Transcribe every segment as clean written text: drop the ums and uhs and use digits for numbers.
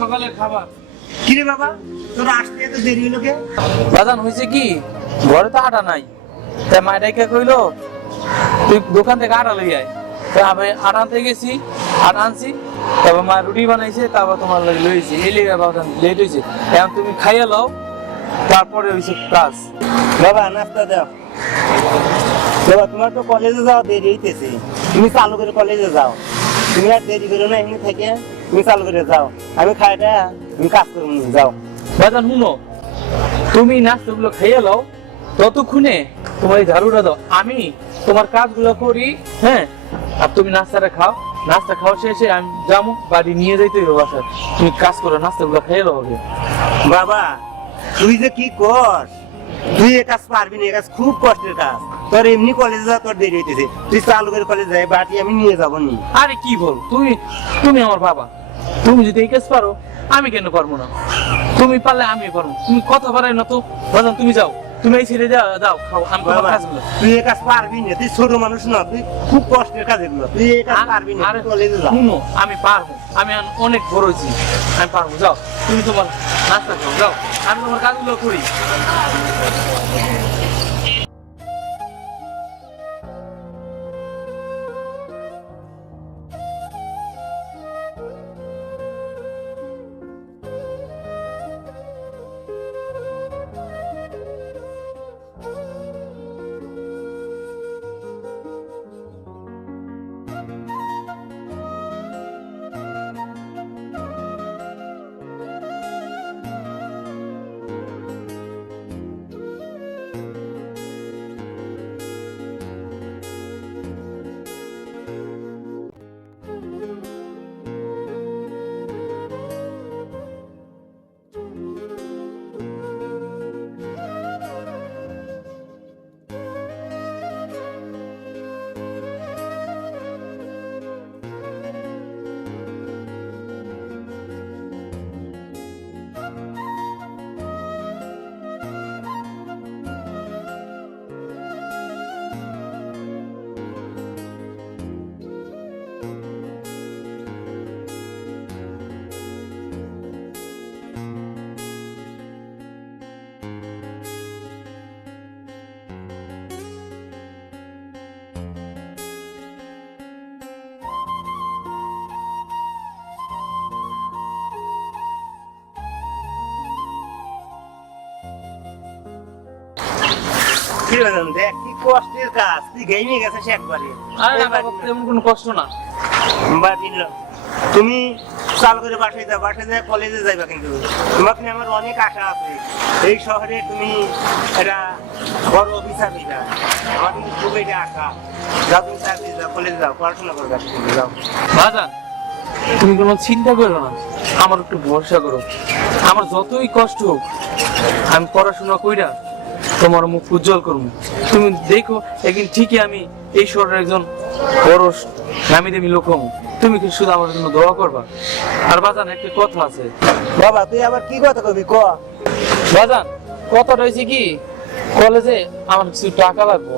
সকালের খাবার কি রে বাবা, তোর আসতে এত দেরি হলো কে? বাজান হয়েছে কি, ঘরে তো আটা নাই, তাই মায়েরাকে কইলো তুই দোকান থেকে আটা লই আয়। তাই আমি আটা আনতে গেছি, আটা আনছি, তারপর মা রুটি বানাইছে, তারপর তোমার লাগে লইছি। এই লিগে বাজান লেট হয়েছে। এখন তুমি খাইয়া লও, তারপরে হয়েছে কাজ। বাবা নাস্তা দাও। বাবা তোমার তো কলেজে যাওয়া দেরি হইতেছে, তুমি চালু করে কলেজে যাও। তুমি আর দেরি করো না, এমনি থেকে তুমি চালু করে যাও। আমি খাইটা তুমি কাজ করবো, যাও। বাজান শুনো, তুমি নাস্তাগুলো খাইয়া লও, ততক্ষণে তোমার এই ঝাড়ুটা দাও, আমি তোমার কাজগুলো করি। হ্যাঁ, আর তুমি নাস্তাটা খাও। নাস্তা খাওয়া শেষে আমি যাবো, বাড়ি নিয়ে যাইতে হবে বাসায়। তুমি কাজ করো, নাস্তাগুলো খাইয়া লও আগে। বাবা তুই যে কি কর, তুই এ কাজ পারবি না, এ কাজ খুব কষ্টের কাজ। তোর এমনি কলেজে যাওয়া তোর দেরি হইতেছে, তুই চালু করে কলেজে যাই, বাটি আমি নিয়ে যাবো নি। আরে কি বল, তুমি তুমি আমার বাবা, তুমি যদি এই কাজ পারো আমি কেন পারবো না? তুমি পারলে আমি পারবো। তুমি কথা পারাই না তো বাজান, তুমি যাও, তুমি এই ছেড়ে দাও, খাও, আমি তোমার কাজগুলো। তুই এ কাজ পারবি না, তুই ছোট মানুষ না, তুই খুব কষ্টের কাজ এগুলো, তুই এ কাজ পারবি না, তুই কলেজে যা। শুনো, আমি পারবো, আমি অনেক বড় হয়েছি, আমি পারবো। যাও, তুমি তোমার নাস্তা খাও, যাও, আমি তোমার কাজগুলো করি। দেখ কি কষ্টের কাজ, তুই গেমে গেছিস একবারে। আরে না বাবা, তেমন কোনো কষ্ট না। তুমি চালু করে বাসায় যাও, বাসায় যায় কলেজে যাইবা, কিন্তু তোমাকে নিয়ে আমার অনেক আশা আছে। এই শহরে তুমি একটা বড় অফিসার হইবা, আমার কিন্তু খুব এটা আশা। যাও, তুমি চাকরি যাও, কলেজে যাও, পড়াশোনা করবে, যাও। বাজান তুমি কোনো চিন্তা করো না, আমার একটু ভরসা করো। আমার যতই কষ্ট হোক, আমি পড়াশোনা কইরা তোমার মুখ উজ্জ্বল করবো। তুমি দেখো, একদিন ঠিকই আমি এই শহরের একজন বড় নামি দামি লোক হবো। তুমি কি শুধু আমার জন্য দোয়া করবা? আর বাজান একটা কথা আছে। বাবা তুই আবার কি কথা কবি, ক। বাজান কথাটা হয়েছে কি, কলেজে আমার কিছু টাকা লাগবে।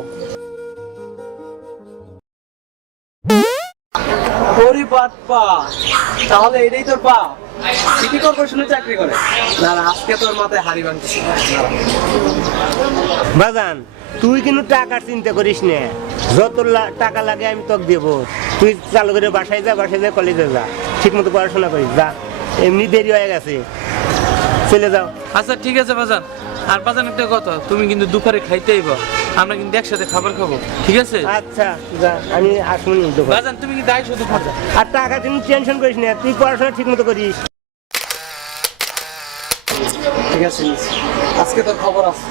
ওরে বাপ্পা, তাহলে এটাই তোর পা? সিটি কর্পোরেশনে চাকরি করে? না না, আজকে তোর মাথায় হাড়ি ভাঙছি। বাজান তুই কিন্তু টাকার চিন্তা করিস না, যত টাকা লাগে আমি তোকে দেবো। তুই চালু করে বাসায় যা, বাসায় যা কলেজে যা, ঠিক মতো পড়াশোনা করিস, যা। এমনি দেরি হয়ে গেছে, চলে যাও। আচ্ছা ঠিক আছে বাজান। আর বাজান একটা কথা, তুমি কিন্তু দুপুরে খাইতে আইবা, আমরা কিন্তু একসাথে খাবার খাবো, ঠিক আছে? আচ্ছা যা, আমি আসুনি। বাজান তুমি কিন্তু আই শুধু খাবা। আর টাকা তুমি টেনশন করিস না, তুই পড়াশোনা ঠিক মতো করিস। ঠিক আছে, আজকে তোর খবর আছে।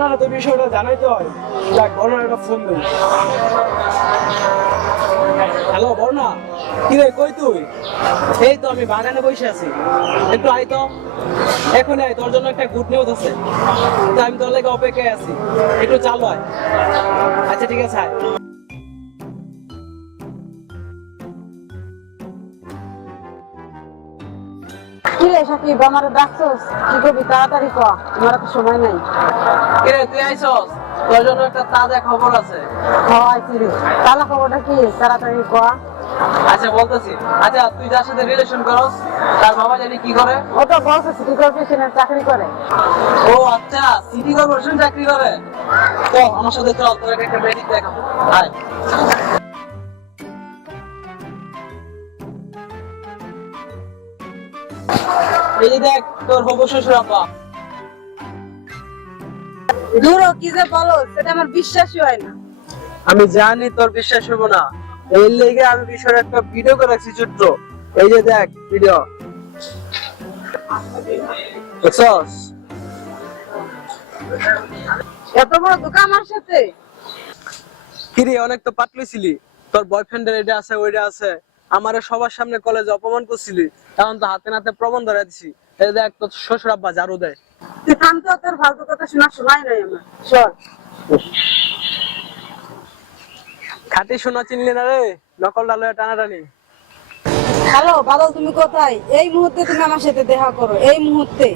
বর্ণার তো বিষয়টা জানাই তো হয়। যাক, বর্ণার একটা ফোন দিই। হ্যালো বর্ণা, কি রে কই তুই? এই তো আমি বাগানে বসে আছি, একটু আয় তো। এখনই আয়, তোর জন্য একটা গুড নিউজ আছে। তো আমি তোর লেগে অপেক্ষায় আছি, একটু চালু আয়। আচ্ছা ঠিক আছে, আয়। কি রে সাকিব, আমার ডাকছস? কি করবি তাড়াতাড়ি ক, আমার তো সময় নাই। কি রে তুই আইছস? তোর জন্য একটা তাজা খবর আছে। আইছি রে, তাহলে খবরটা কি তাড়াতাড়ি ক। আচ্ছা বলতেছি। আচ্ছা তুই যার সাথে রিলেশন করস তার বাবা জানি কি করে? ও তো বলছে সিটি কর্পোরেশনের চাকরি করে। ও আচ্ছা, সিটি কর্পোরেশন চাকরি করে। তো আমার সাথে চল, তোর একটা ম্যাজিক দেখাবো। আয়। এই যে দেখ তোর হবু শ্বশুর আব্বা। দূর কি যে বলো, সেটা আমার বিশ্বাসই হয় না। আমি জানি তোর বিশ্বাস হবো না, এই লেগে আমি বিষয়ের একটা ভিডিও করে রাখছি ছোট্ট। এই যে দেখ ভিডিও দেখছস? এত বড় দোকান আমার সাথে। কিরে অনেক তো পাতলি ছিলি, তোর বয়ফ্রেন্ডের এটা আছে ওইটা আছে, আমারে সবার সামনে কলেজে অপমান করছিলি, এখন তো হাতে নাতে প্রমাণ ধরে দিছি। এই দেখ তোর শ্বশুর আব্বা ঝাড়ু দেয়। তুই থাম তো, তোর ফালতু কথা শোনার সময় নাই আমার। সর। খাঁটি সোনা চিনলি না রে, নকল ডালে টানাটানি। হ্যালো বাদল, তুমি কোথায়? এই মুহূর্তে তুমি আমার সাথে দেখা করো, এই মুহূর্তে।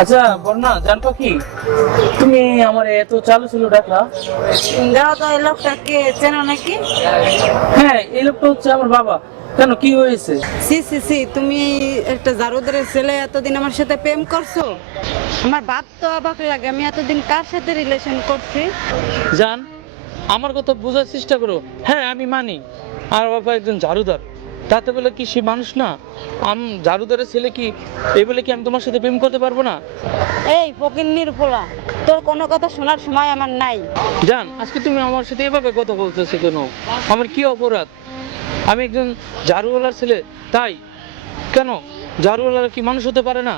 আচ্ছা বর্ণা, জানতো কি তুমি আমার এত চালু ছিল ডাকলা? দেখো তো এই লোকটাকে চেনো নাকি? হ্যাঁ, এই লোকটা হচ্ছে আমার বাবা। কেন, কি হয়েছে? সি সি সি, তুমি একটা জারুদারের ছেলে এতদিন আমার সাথে প্রেম করছো? আমার বাপ তো অবাক লাগে, আমি এতদিন কার সাথে রিলেশন করছি। জান, আমার কথা বোঝার চেষ্টা করো। হ্যাঁ আমি মানি আর বাবা একজন ঝাড়ুদার, তাতে বলে কি সে মানুষ না? ঝাড়ুদারের ছেলে কি এই বলে কি আমি তোমার সাথে প্রেম করতে পারবো না? এই ফকিন্নির পোলা, তোর কোনো কথা শোনার সময় আমার নাই। জান, আজকে তুমি আমার সাথে এভাবে কথা বলতেছো কেন? আমার কি অপরাধ? আমি একজন ঝাড়ুওয়ালার ছেলে, তাই কেন ঝাড়ুওয়ালারা কি মানুষ হতে পারে না?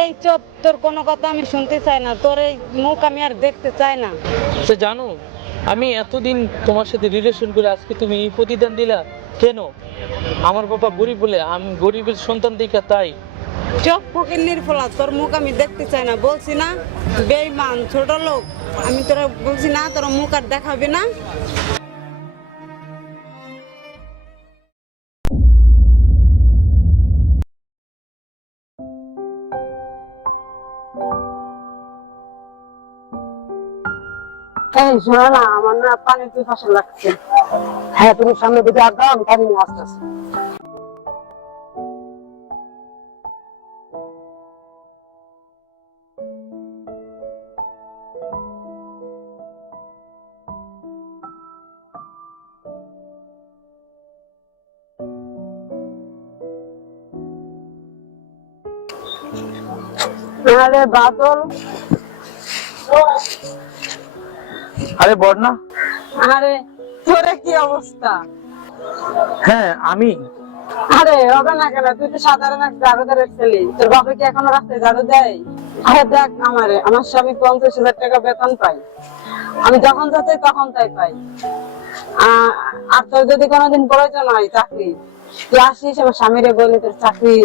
এই চুপ, তোর কোনো কথা আমি শুনতে চাই না, তোর এই মুখ আমি আর দেখতে চাই না। সে জানো, আমি এতদিন তোমার সাথে রিলেশন করে আজকে তুমি এই প্রতিদান দিলা কেন? আমার বাবা গরিব বলে, আমি গরিবের সন্তান দেখা, তাই। চুপ ফকিন্নির পোলা, তোর মুখ আমি দেখতে চাই না, বলছি না? বেঈমান ছোট লোক, আমি তোরা বলছি না, তোর মুখ আর দেখাবি না। এই শোনো না, আমার না পানির পিপাসা লাগছে। হ্যাঁ তুমি সামনে দিকে আগাও, আমি পানি নিয়ে আসতেছি। আরে বাদল, আরে বর্ণা। আরে তোর কি অবস্থা? হ্যাঁ আমি। আরে হবে না কেন, তুই তো সাধারণ এক জারুদারের ছেলে, তোর বাবা কি এখনো রাস্তায় ঝাড়ু দেয়? আরে দেখ, আমার স্বামী 50,000 টাকা বেতন পাই, আমি যখন যাতে তখন তাই পাই। আর তোর যদি কোনোদিন প্রয়োজন হয় চাকরি, তুই আসিস, আমার স্বামীরে বলে তোর চাকরি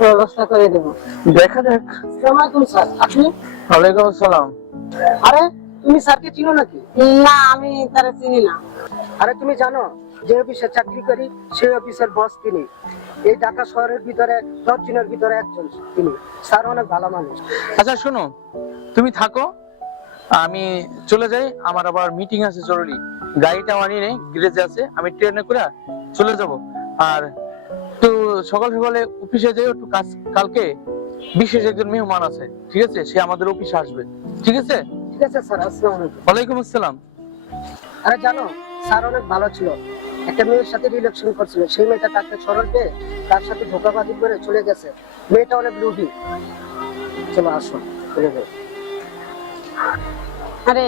ব্যবস্থা করে দেবো। দেখা যাক। আসসালামু স্যার, আপনি? ওয়ালাইকুম আসসালাম। আরে তুমি স্যারকে চিনো নাকি? না, আমি তারা চিনি না। আরে তুমি জানো যে অফিসে চাকরি করি সেই অফিসের বস তিনি। এই ঢাকা শহরের ভিতরে 10 জনের ভিতরে একজন তিনি। স্যার অনেক ভালো মানুষ। আচ্ছা শোনো, তুমি থাকো, আমি চলে যাই, আমার আবার মিটিং আছে জরুরি। গাড়িটা আনিয়ে নেই, গ্যারেজে আছে, আমি ট্রেনে করে চলে যাব। আর একটু সকাল সকালে অফিসে যাই, একটু কাজ, কালকে বিশেষ একজন মেহমান আছে, ঠিক আছে? সে আমাদের অফিসে আসবে, ঠিক আছে? ঠিক আছে স্যার, আসসালামু আলাইকুম। ওয়ালাইকুম আসসালাম। আরে জানো স্যার অনেক ভালো ছিল, একটা মেয়ের সাথে রিলেশন করছিল, সেই মেয়েটা তাকে সরল পেয়ে তার সাথে ধোঁকাবাজি করে চলে গেছে। মেয়েটা অনেক লুবি। চলো আসো চলে যাই। আরে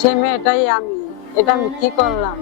সেই মেয়েটাই আমি, এটা আমি কি করলাম?